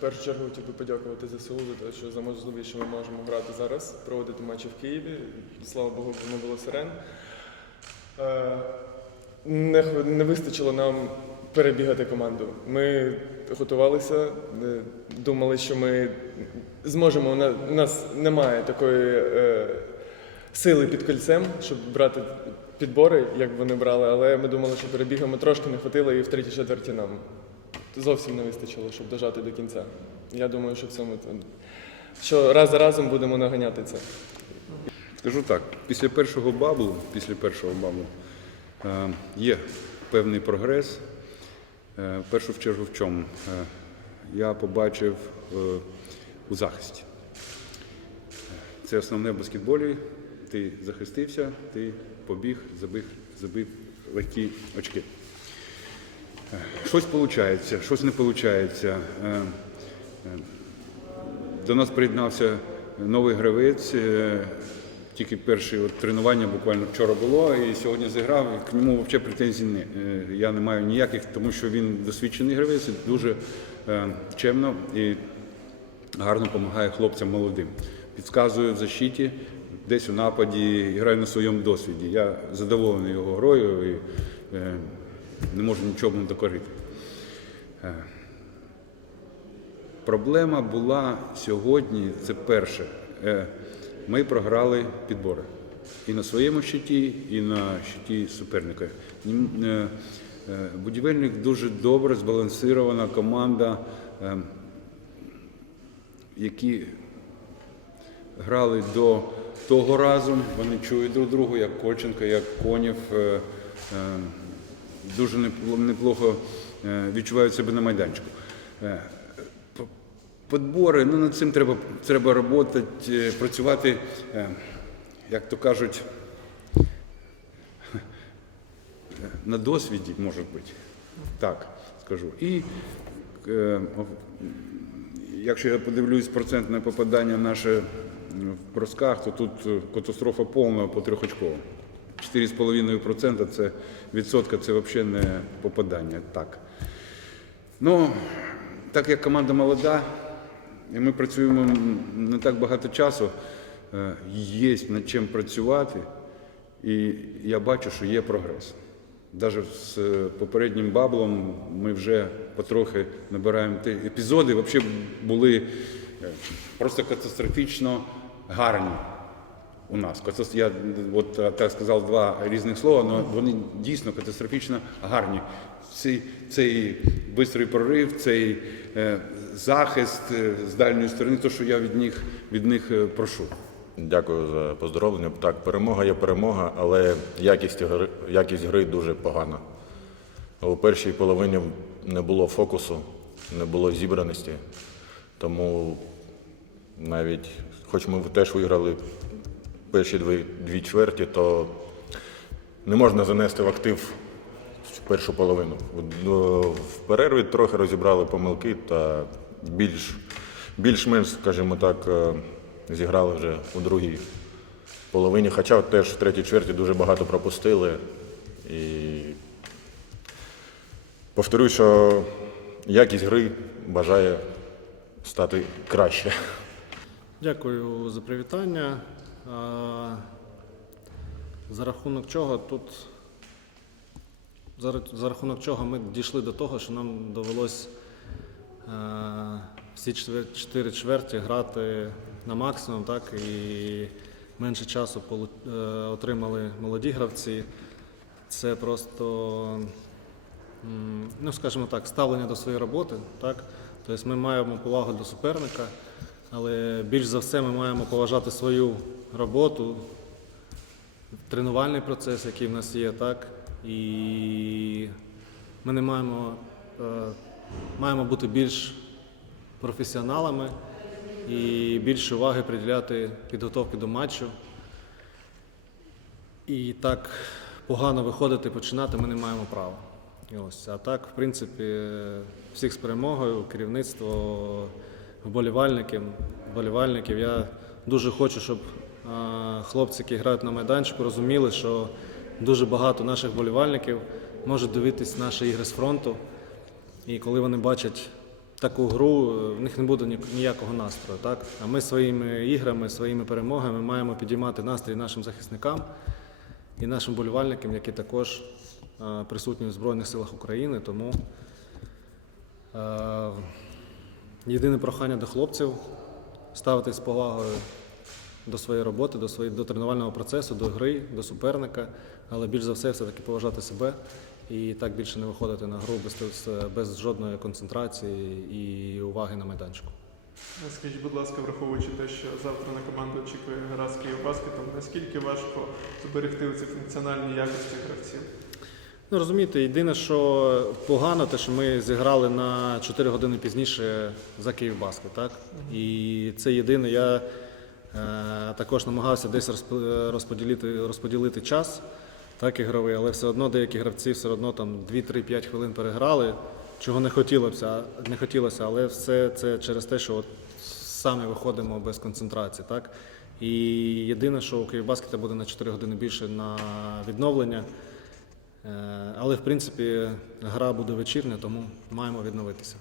Першу чергу хотів би подякувати ЗСУ за те, що за можливість, що ми можемо грати зараз, проводити матчі в Києві. Слава Богу, не було сирен. Е, Не, не вистачило нам перебігати команду. Ми готувалися, е, думали, що ми зможемо. У нас немає такої е, сили під кольцем, щоб брати підбори, як вони брали, але ми думали, що перебігами трошки не хватило, і в третій четверті нам зовсім не вистачило, щоб дожати до кінця. Я думаю, що в цьому що раз за разом будемо наганяти це. Скажу так, після першого баблу, після першого баблу е, є певний прогрес. Е, в першу чергу в чому? Е, я побачив у захисті. Це основне в баскетболі. Ти захистився, ти побіг, забив, забив легкі очки. Е, Щось виходить, щось не виходить. До нас приєднався новий гравець. е, Тільки перше от, тренування буквально вчора було, і сьогодні зіграв. К ньому взагалі претензій не, е, я не маю ніяких, тому що він досвідчений гравець, дуже е, чемно і гарно допомагає хлопцям молодим. Підказує в защиті, десь у нападі, грає на своєму досвіді. Я задоволений його грою і е, не можу нічого не докорити. Проблема була сьогодні, це перше. е, Ми програли підбори. І на своєму щиті, і на щиті суперника. Е, е, Будівельник дуже добре, збалансирована команда, е, які грали до того разу. Вони чують друг другу, як Кольченко, як Конєв. Дуже неплохо е, відчувають себе на майданчику. Е, Подбори, ну над цим треба, треба роботи, е, працювати, як то кажуть, на досвіді, може бути. Так скажу. І якщо я подивлюсь процентне попадання наше в бросках, то тут катастрофа повна по трьохочково. 4,5% це відсотка це взагалі не попадання. Так. Ну, так як команда молода, і ми працюємо не так багато часу, е, є над чим працювати, і я бачу, що є прогрес. Навіть з е, попереднім баблом ми вже потрохи набираємо ті епізоди, взагалі були е, просто катастрофічно гарні у нас. Я от е, так сказав два різних слова, але вони дійсно катастрофічно гарні. Цей, цей бистрий прорив, цей е, захист е, з дальньої сторони, то, що я від них, від них е, прошу. Дякую за поздоровлення. Так, перемога є перемога, але якість гри, якість гри дуже погана. У першій половині не було фокусу, не було зібраності. Тому навіть, хоч ми теж виграли перші дві, дві чверті, то не можна занести в актив першу половину. В- В перерві трохи розібрали помилки та більш, більш-менш, скажімо так, е, зіграли вже у другій половині. Хоча теж в третій чверті дуже багато пропустили. І повторюю, що якість гри бажає стати краще. Дякую за привітання. За рахунок чого тут за, рахунок чого ми дійшли до того, що нам довелось е, всі чотири чверті грати на максимум, так і менше часу е, отримали молоді гравці. Це просто, ну скажімо так, ставлення до своєї роботи. Так? Тобто ми маємо повагу до суперника, але більш за все ми маємо поважати свою роботу, тренувальний процес, який в нас є, так? І ми не маємо, е, маємо бути більш професіоналами і більше уваги приділяти підготовки до матчу. І так погано виходити, починати ми не маємо права. І ось. А так, в принципі, всіх з перемогою, керівництво, вболівальників, вболівальників. Я дуже хочу, щоб хлопці, які грають на майданчику, розуміли, що дуже багато наших вболівальників можуть дивитись наші ігри з фронту. І коли вони бачать таку гру, в них не буде ніякого настрою. Так? А ми своїми іграми, своїми перемогами маємо підіймати настрій нашим захисникам і нашим болівальникам, які також присутні в Збройних силах України. Тому єдине прохання до хлопців ставитись з повагою до своєї роботи, до, своєї, до тренувального процесу, до гри, до суперника, але більш за все все-таки поважати себе і так більше не виходити на гру без, без жодної концентрації і уваги на майданчику. Скажіть, будь ласка, враховуючи те, що завтра на команду очікує гра з Київбаскетом, наскільки важко зберегти ці функціональні якості гравців? Ну розумієте, єдине, що погано, те, що ми зіграли на 4 години пізніше за Київбаскет, так? І це єдине, я також намагався десь розп- розподілити, розподілити час, так, ігровий, але все одно деякі гравці все одно там 2-3-5 хвилин переграли, чого не хотілося, не хотілося, але все це через те, що от самі виходимо без концентрації. Так? І єдине, що у Київбаскета буде на 4 години більше на відновлення. Е, Але в принципі гра буде вечірня, тому маємо відновитися.